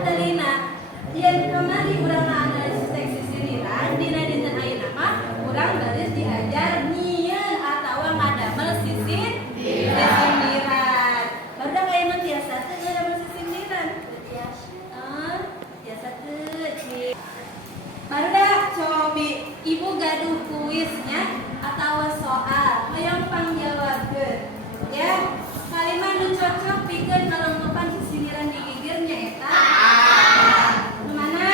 Talina yang kemarin urang analisis teks sisiriran dina dinten ayeuna mah urang baris diajar nyieun atawa ngadamel sisindiran. Barudak ayeuna tiasa teh ngadamel sisindiran. Tiasa teh. Barudak cobi ibu gaduh kuisnya atawa soal hoyong pangjawabkeun. Ya, kalimat nu cocok pikeun kalengkepan sisindiran di gigirnya eta. Nu mana?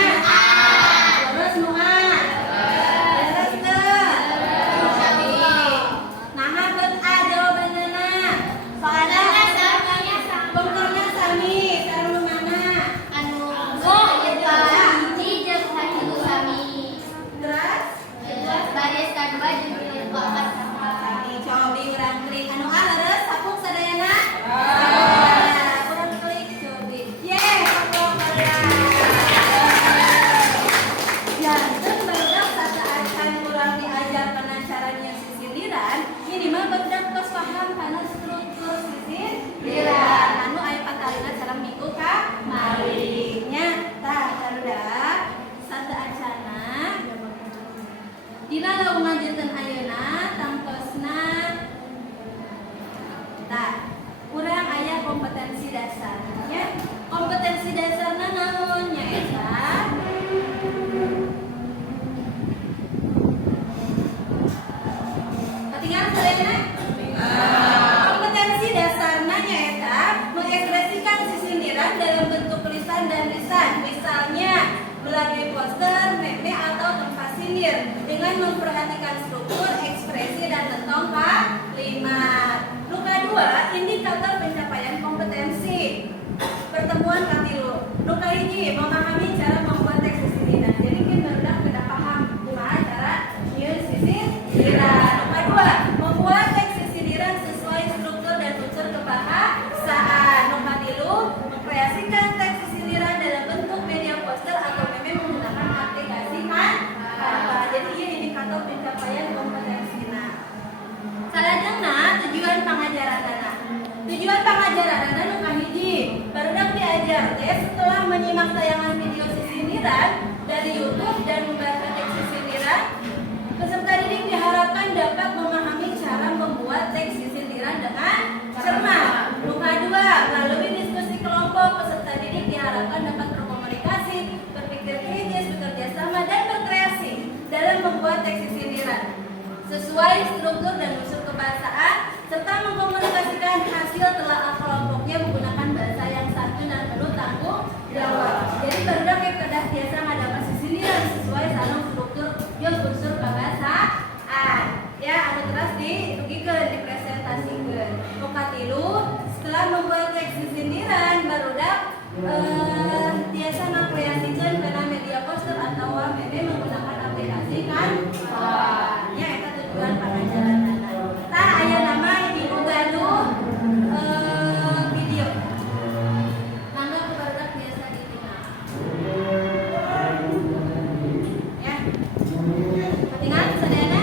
Terus nu A. Terus teu. Naha keun A jawabanna. Soalna bengkornya sami, sareng nu mana? Anu hiji jeung katilu sami. Terus Baris kadua jeung keempat sama. cobi urang klik anu A leres sapuk sadayana. Urang klik cobi. Sapuk kalian. Janten barudak sasaatan urang diajar penasarannya sisindiran, minimal barudak tos paham kana struktur sisindiran. Anu aya patalina sareng minggu kamarinya. Tah barudak sasaacana dina laungan dinten ayeuna tangtosna urang aya kompetensi dasar ya. Kompetensi dasarna naon nyaeta? Ketinggalan sadayana? Kompetensi dasarna nyaeta mengekspresikan sisindiran dalam bentuk tulisan dan lisan. Misalnya melalui poster, meme atau tempat sindir dengan memperhatikan struktur, ekspresi dan lentong kalimat. Nu kadua, indikator pencapaian kompetensi. Pertemuan katilu. Nu kahiji, memahami cara membuat teks sisindiran. Jadi kita barudak udah paham kumaha cara nyieun sisindiran. Nu kadua, membuat teks sisindiran sesuai struktur dan unsur kebahasaan. Nu katilu, mengkreasikan teks sisindiran dalam bentuk media poster atau meme menggunakan aplikasi Canva. Jadi ieu indikator pencapaian kompetensina. Salajengna tujuan pangajaranana. Tujuan pangajaranana nu kahiji, barudak diajar teh setelah menyimak tayangan video sisindiran dari YouTube dan membaca teks sisindiran, peserta didik diharapkan dapat memahami cara membuat teks sisindiran dengan cermat. Nu kadua, melalui diskusi kelompok, peserta didik diharapkan dapat berkomunikasi, berpikir kritis, bekerja sama dan berkreasi dalam membuat teks sisindiran sesuai struktur dan unsur kebahasaan serta mengkomunikasikan hasil telaah kelompoknya menggunakan bahasa yang santun dan penuh tanggung jawab. Jadi barudak kedah biasa ngadamel sisindiran sesuai sareng struktur jeung unsur kebahasaan. Ya, anu teras dirugikeun, dipresentasikeun. Nu katilu, setelah membuat teks sisindiran barudak biasa ngakreasikeun kana media poster atau meme menggunakan aplikasi Canva. Nya eta tujuan pangajaranana. Tah aya nama ibu gaduh video. Mangga barudak biasa ditinggal. Ya. Ketinggalan sadayana?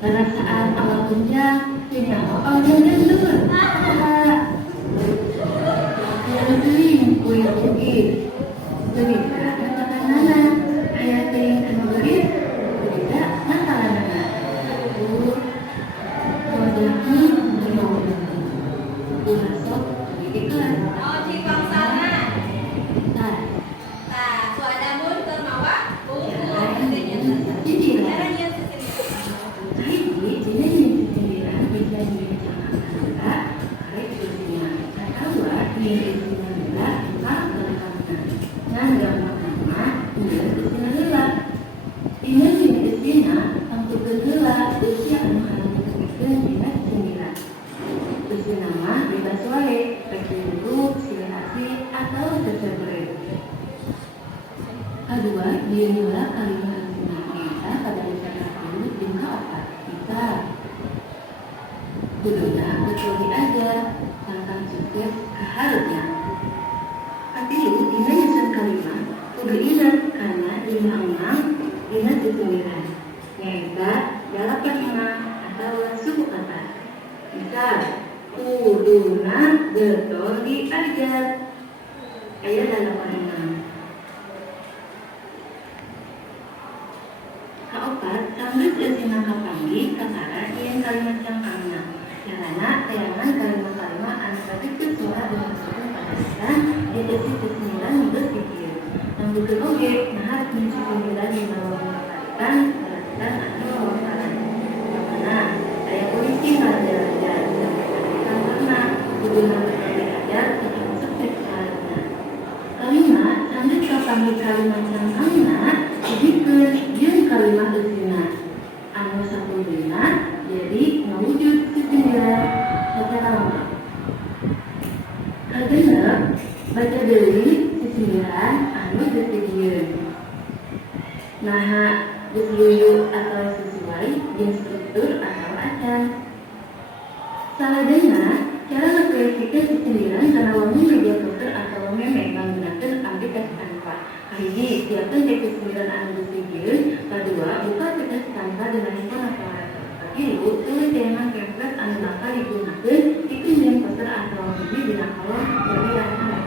Perasaan awal kencang, tidak mau mundur. Yang sering kuih mungkin, cerita katakan nana, ayat yang anu geris, cerita masalah nana. Wajahnya mau ulasok didikan. Oh, cikong sana. Tah, Suadamun termawa jadi caranya sisindiran. sendirian bisa direncanakan karek tujuan atau direncanakan kelengkapan. Nah, gambar pertama udah kesinala. Ini destina untuk kedua usia anu harus ditemukan dengan sendirian. Destina mah bebas wae, berbentuk silasi atau tersebar. Kedua, dia nyola kalimat kita pada misalnya dulu tinggal apa kita. Kuduna betul diajar, akan sukses keharusnya. Katilu dina nyusun kalimat kudu ingat karena lima dina sesuniran nyaita dalapan atau suku kata. Misal kuduna getol diajar aya dalapan. Kaopat sambut eusina kapanggi kasara yen kalimat cangkangna. Carana teangan kalimat-kalimat anu kadeukeut suara dengan suku padastan edesi keseniran geus dipieun. Nanggukeun oge nahar misi sembilan di bawah kapalitan padastan anu wawasaran. Makana aya polisi ngaraja-raja karena kuduna diajar termasuk sekarangna. Kalimat sambut kapanggi kalimat cangkangna dijikeun jeung kalimat eusina. Anu sapuluhna jadi ngawujud sesuniran secara lengkap. Kagenep baca deui sesuniran anu geus dijieun. Naha geus yuyuh atau sesuai jeung struktur atau acan. Saladana cara ngakreasikeun sesuniran kana wangun media poster atau meme nggunakeun aplikasi Canva. Kahiji, siapkeun teks sesuniran anu geus dijieun. Kadua, buka teks Canva dengan handphone atau laptop. Katilu, tulis dengan template anu bakal digunakeun dikeun poster atau meme dina kolom pemilihan laptop.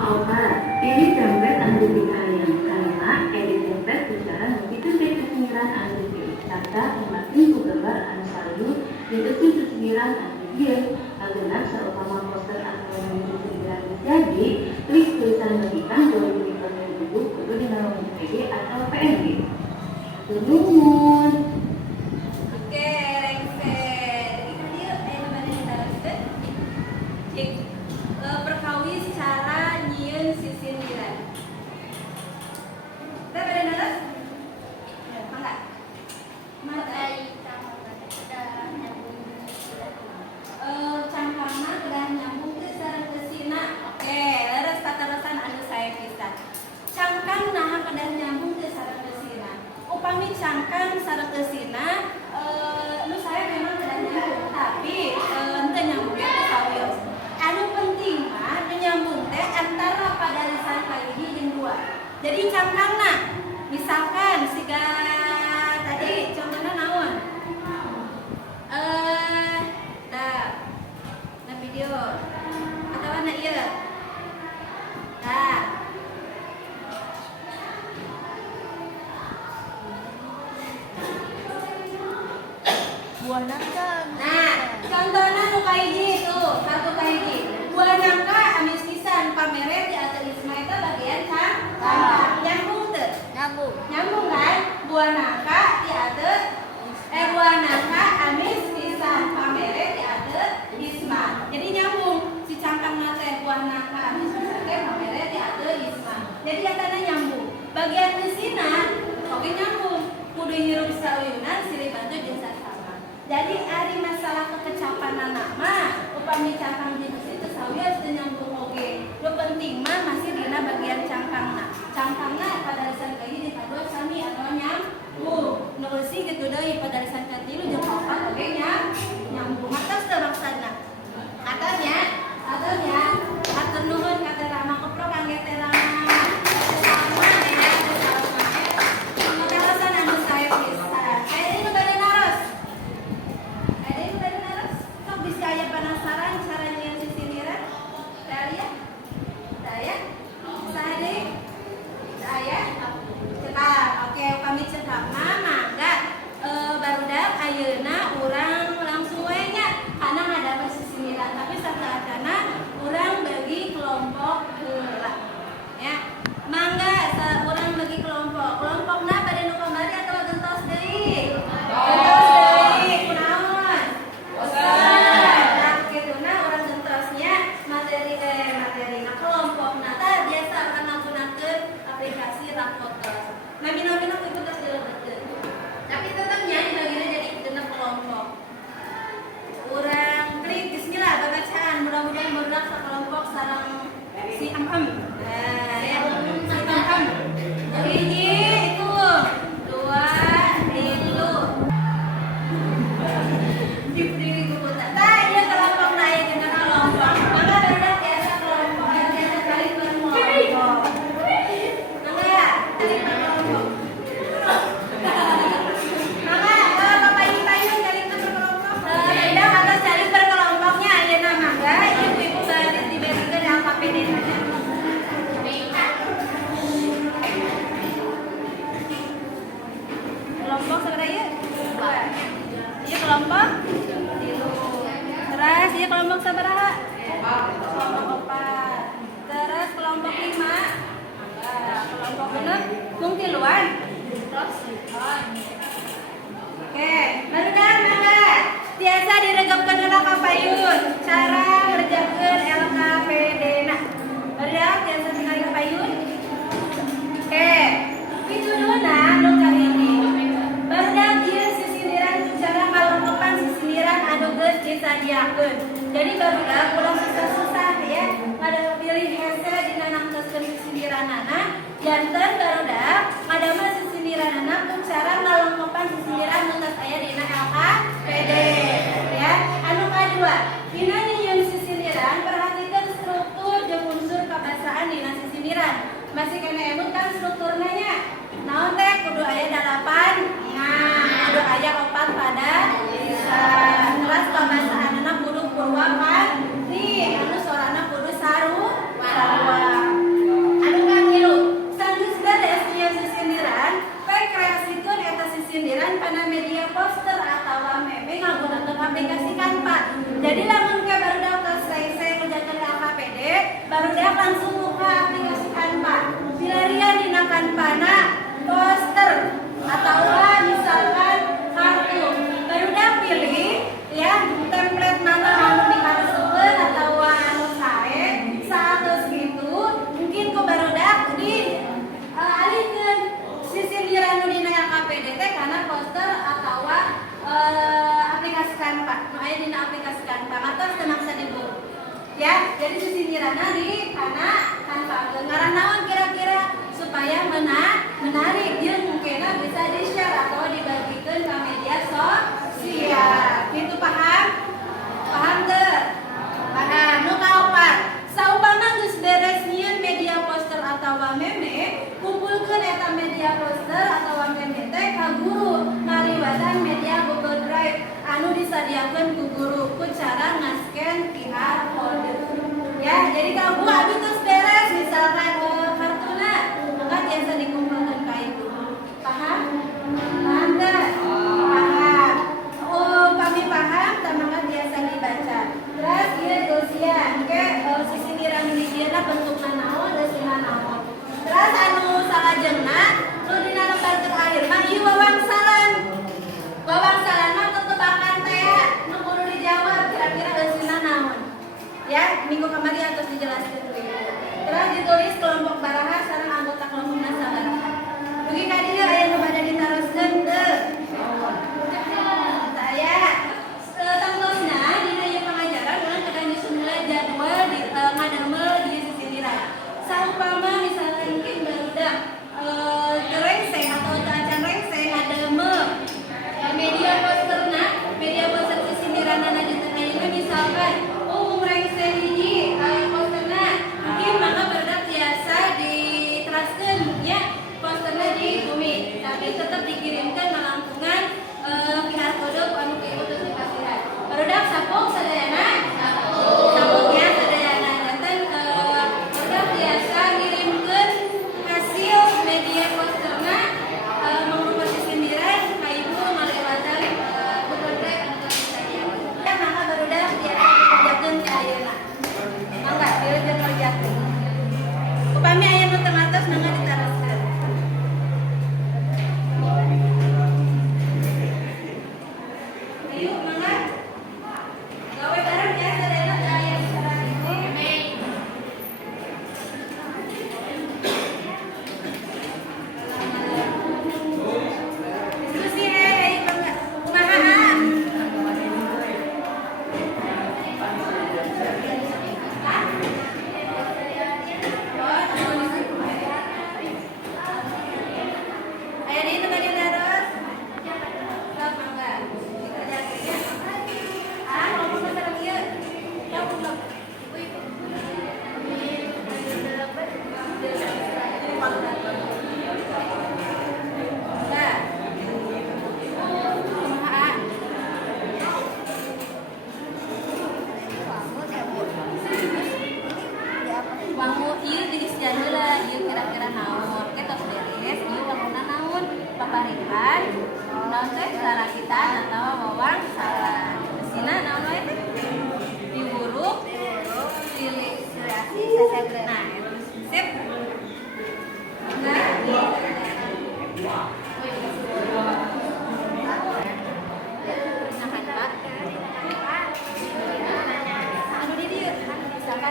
Kaopat, pilih template anu dipilihan. Kalima, edit template bicara begitu teks sesuniran anu dipilih. Serta pembatin ku gambar anu saluyu dieusi sesuniran anu dijieun. Kagenap saupama poster atau meme sesuniran geus jadi, klik tulisan bagikan boleh dipilih dulu kudu dina PNG atau PNG. Nuhun. Oke, Rengse. Jadi tadi aya mana kita lanjutkeun? Cek perkawis cara nyieun sisiniran. Kita pada naras? Ya, mangga. Mangga. Cangkangna kedah nyambung ke sareng keusina. Oke, leres tatarosan anu saya pisah. Cangkang naha kedah nyambung ke sareng keusina. Upami cangkang sareng keusina nu saya memang kedah nyambung, tapi henteu nyambung teh sawios. Anu penting mah nyambung teh antara padalisan kahiji jeung dua. Jadi cangkangna misalkan siga tadi contohna naon? Na video atau na ieu. Buah nangka. Nah, contohna nu kahiji tuh, satu kahiji. Buah nangka amis pisan pamere di atas isma eta bagian cangkang. Nyambung teu? Nyambung. Nyambung kan? Buah nangka di atas buah nangka amis pisan pamere di atas isma. Jadi nyambung si cangkang teh buah nangka amis pisan teh pamere di atas isma. Jadi katana nyambung. Bagian eusina oge nyambung. Kudu hirup sauyunan silih bantu jeung sasama. Jadi ari masalah kekecapan nama upami cangkang jenis itu sawias teu nyambung oge. Nu penting mah masih dina bagian cangkangna. Cangkangna padalisan kahiji kadua sami atau nyambung. Nu eusi kitu deui padalisan katilu jeung kaopat oge nyambung. Matos teu maksudna. Atonya atur nuhun ka Teh Rama Kopro kangge Teh Rama. Sama ya terusan anu saya pisan. Ini bade naros. Sok bisa aya penasaran cara nyieun sisiniran? Daya? Saya? Cetak. Oke, kami cetak. Mangga barudak ayeuna urang kelompok 3. Terus ya kelompok sabaraha? Kelompok 4. Terus kelompok 5. Kelompok 6 mung tiluan. Oke, barudak mangga. Tiasa diregepkeun heula ka payun. Cara ngerjakeun LKPD-na. Barudak tiasa tinggal ka payun. Oke. Pituluna nu kahiji. Barudak ieu sisindiran cara ngalengkepan sisindiran anu geus disadiakeun. Jadi barudak ulah susah-susah ya. Ngada pilih hese dina nangtoskeun sisindiranana. Janten barudak ngadama sisindiranana ku cara ngalengkepan sisindiran nu geus aya dina LKPD. Ya, anu kadua, dina nyieun sisindiran perhatikeun struktur jeung unsur kabasaan dina sisindiran. Masih kena emut kan strukturna nya. Naon teh kudu aya 8. Nah, kudu aya 4 pada lisan. Terus kabasahanna kudu purwakan. Nih, anu sorana kudu sarua. Anu katilu, sanggeus beres nyieun sisindiran, bae kreasikeun eta sisindiran pada media poster atawa meme nggunakeun aplikasi Canva. Jadi lamun ke barudak tos selesai ngerjakeun LKPD, barudak langsung buka aplikasi Canva. Pilarian dina Canva-na poster atau misalkan kartu. Barudak pilih ya template mana anu diharuskeun atau anu sae saeus kitu mungkin ku barudak di alihkeun sisindiran nu dina LKPD teh kana poster atau aplikasi Canva. Nu aya dina aplikasi Canva matos teu maksa dibuka. Ya, jadi sisindiranna di kana Canva. Ngaran naon kira-kira supaya menarik jeung mungkinna bisa di-share atau dibagikeun ke media sosial. Itu paham? Paham teu? Paham. Nu kaopat, saupama geus beres nyieun media poster atawa meme, kumpulkeun eta media poster atawa meme teh ka guru ngaliwatan media Google Drive anu disadiakeun ku guru ku cara ngasken QR code. Ya, jadi kalau gua abis terus beres misalkan kartuna, maka biasa dikumpulkan ka ibu. Paham? Paham teh? Paham. Oh, kami paham, tamangga biasa dibaca. Terus ieu dosian, ke sisindiran di dieuna bentukna naon, deusina naon. Terus anu salajengna, nu dina lembar terakhir mah ieu wawangsalan. Wawangsalan mah tetebakan teh, nu kudu dijawab kira-kira deusina naon. Ya, minggu kemarin harus dijelaskan dulu. Terus ditulis kelompok baraha sareng anggota kelompokna sabaraha. Dugi ka dieu aya nu bade ditaroskeun teu? Saya tangtosna dina ieu pangajaran urang kedah nyusun heula jadwal di ngadamel di sisindiran. Saumpama misalkan mungkin barudak rengse atau acan rengse ngadamel media poster sisindiranana di tengahna misalkan rengse hiji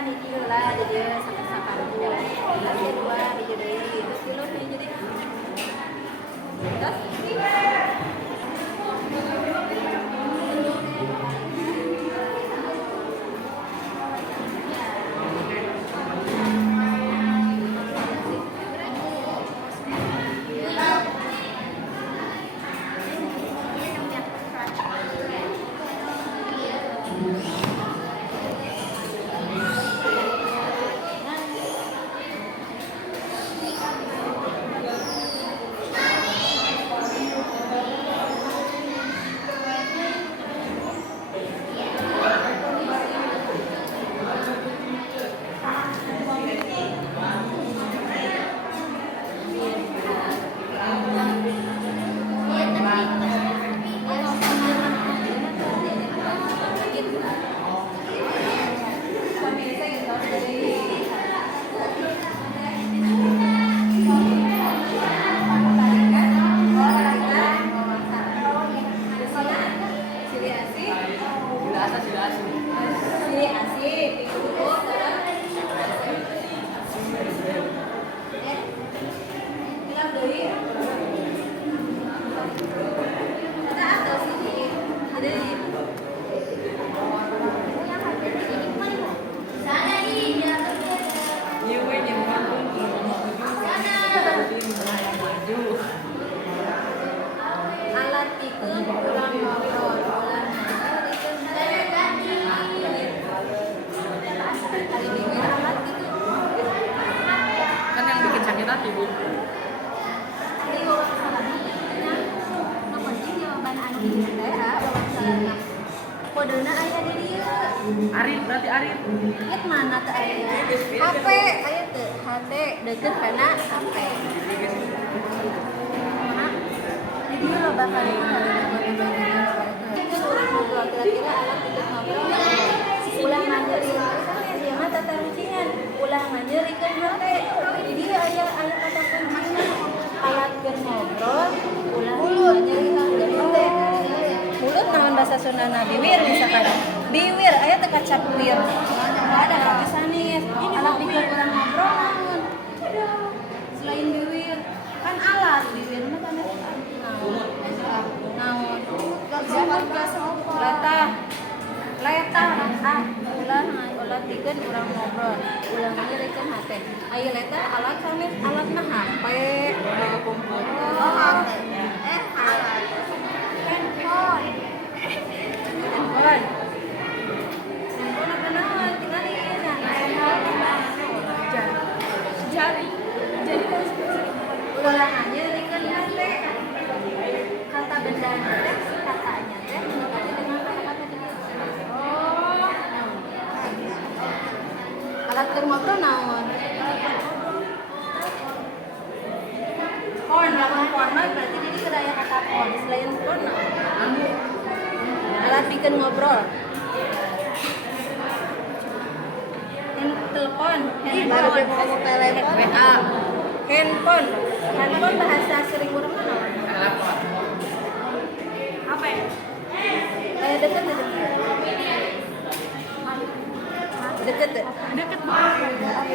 kan hiji heula di dieu sakarja. Kelas kedua hiji deui, terus tilu hiji deui. Terus Kan yang bikin sakit hati, Bu. Kodena aya di dieu. Arif, berarti Arif. It mana teh aya? HP aya teu? HD deukeut kana HP. Di dieu lo bakal ngobrol kira-kira alat tiket ngobrol. Ulah ngajeurikeun dia mah tata rucingan. Ulah ngajeurikeun HP. Di dieu aya kata kuncinya. Alat keur ngobrol, ulah ngajeurikeun HP. Mulut naon bahasa Sundana biwir misalkan. Biwir aya teh kacap wir. Ada tapi sanis. Alat bikin urang ngobrol naon? Selain biwir, kan alat biwir mah kan naon? Letah ulah bikin urang ngobrol. Ulah ngajeurikeun hate. Aya letah alat sanis, alat mah HP, komputer. Alat. Handphone apa naon? Tinggalin. Jari. Ulah ngajeurikeun hate. Kata benda teh, katanya teh mengganti dengan kata-kata di alat keur ngobrol naon? Phone, lamun phone mah berarti jadi kedaya kata phone. Selain phone naon? Alat bikin ngobrol. Telepon, handphone. Handphone bahasa sering urang mana? Apa ya? Deket. Deket banget. HP.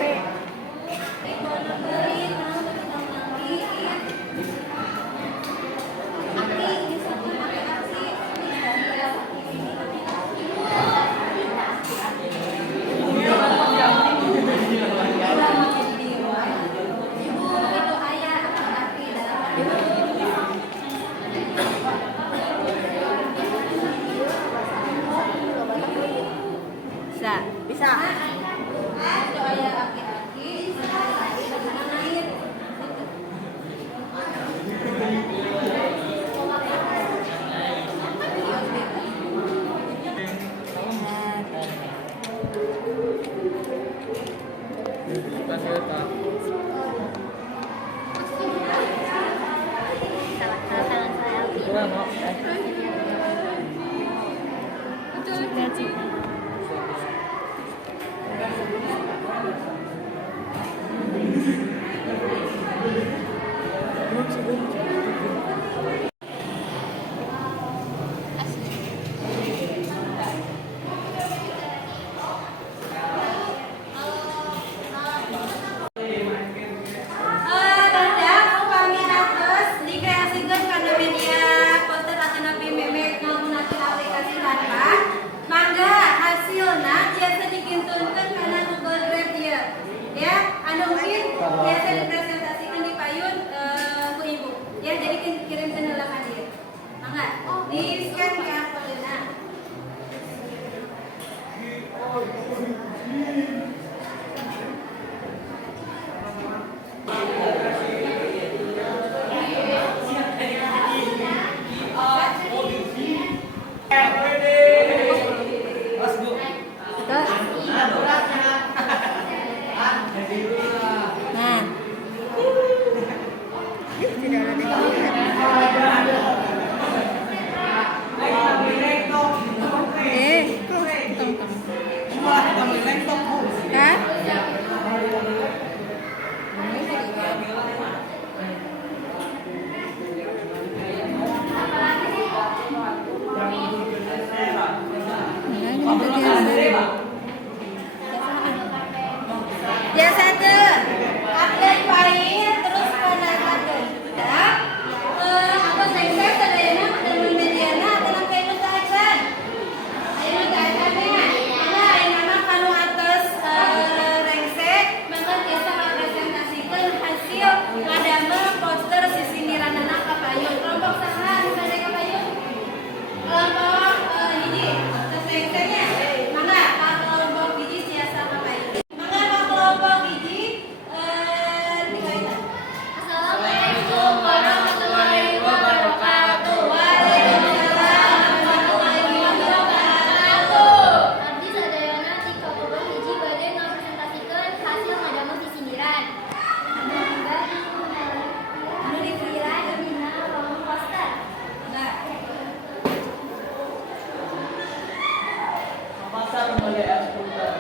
Bisa. Itu aya aki-aki, naik. Biasa tuh, update paling terus penandakan. Ya, apa saya terima dengan mediana dalam kehidupan. Ayo tanya, mana yang mana kanu atas rengsek, maka kita representasikan hasil ngadama poster sisi niranana kapayun. Kelompok saha pada kapayun. Kelompok hiji, rengseknya. Mana kelompok hiji siasa kapayun. Kelompok hiji Assalamualaikum warahmatullahi wabarakatuh. Waalaikumsalam warahmatullahi wabarakatuh. Abdi sadayana ti kelompok hiji bade ngapresentasikan hasil ngadama sisindiran. Anu disiran dina kolom poster. Masa kembali eksekutor.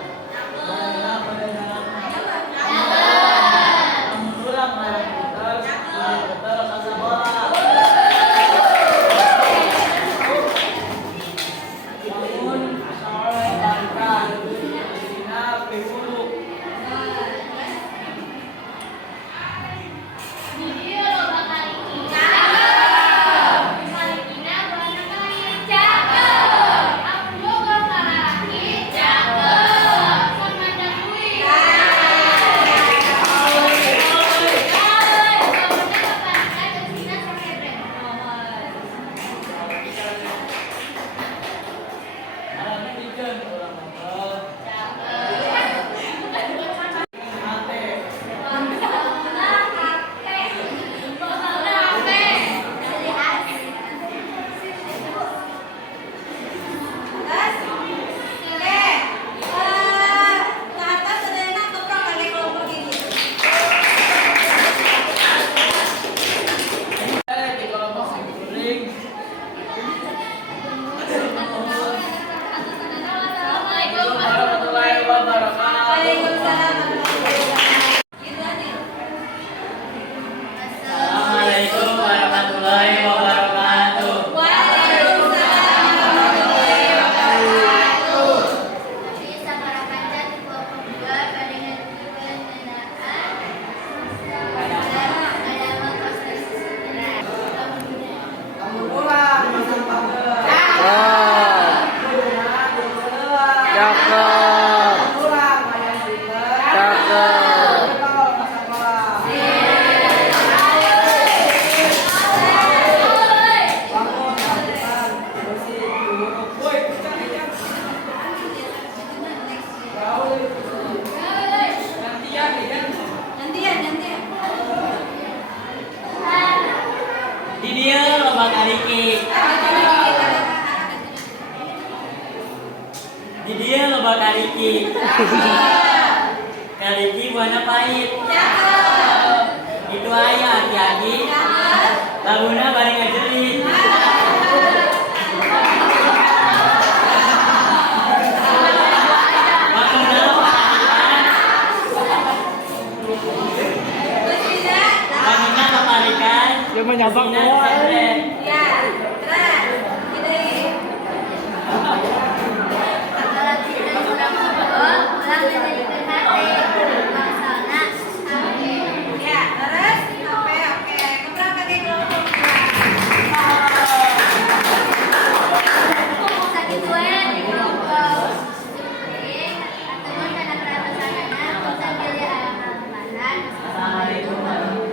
Di dia loba kaliki. Kaliki buana pahit. Itu aya aki-aki. Labuna bari ngajerit. Makuna papalikan. Makuna papalikan. Dia menyabak Sina gua. pesantren. Ya, terus ini ya, terus oke oke. Keberapa kayak kelompok? Waalaikumsalam.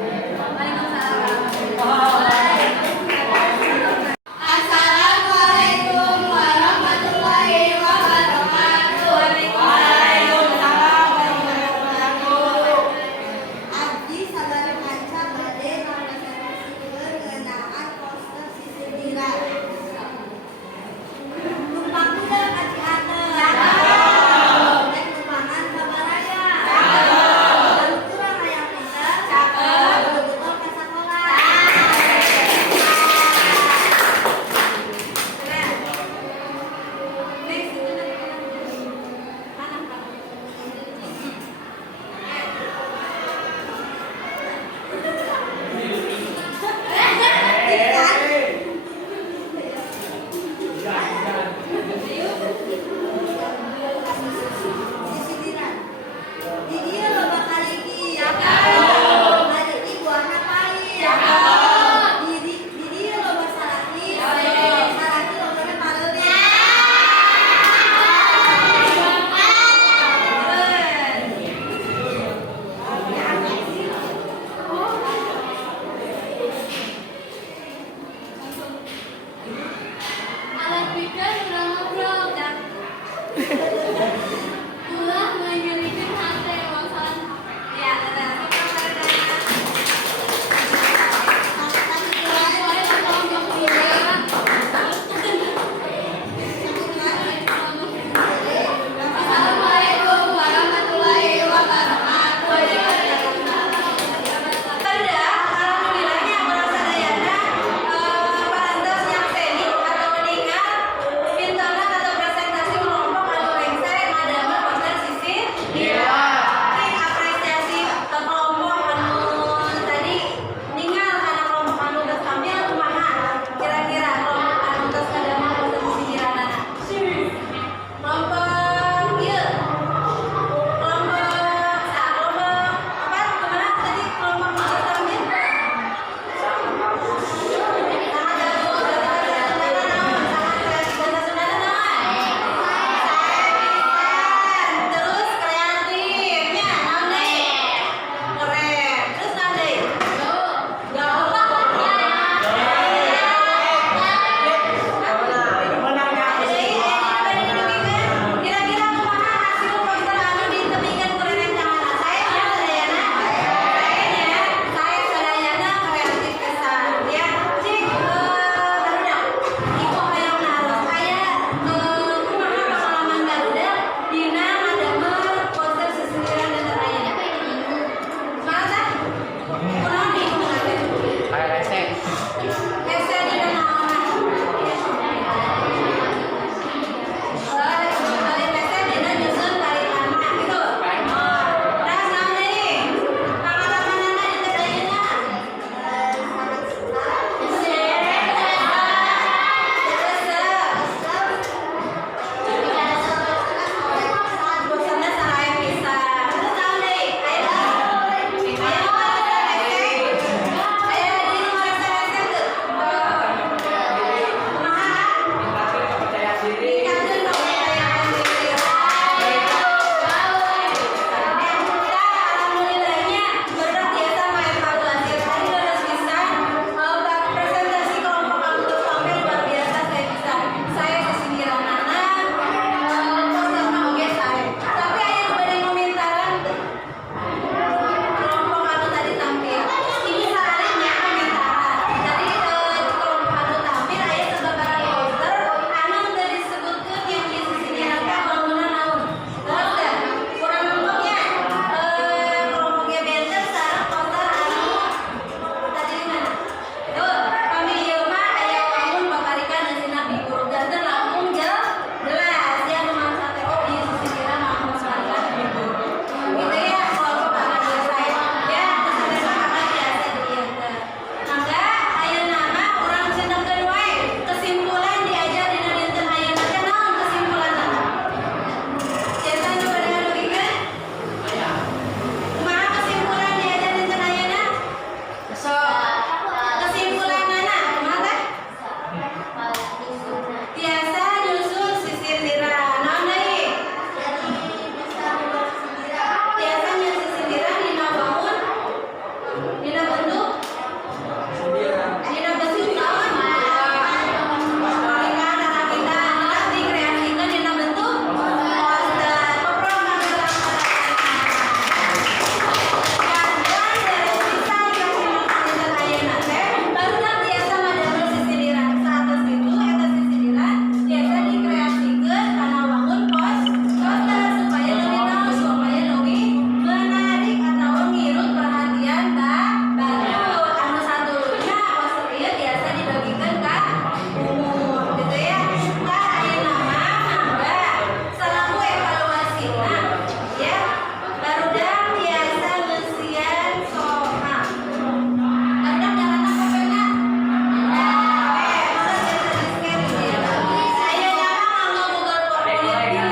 Happy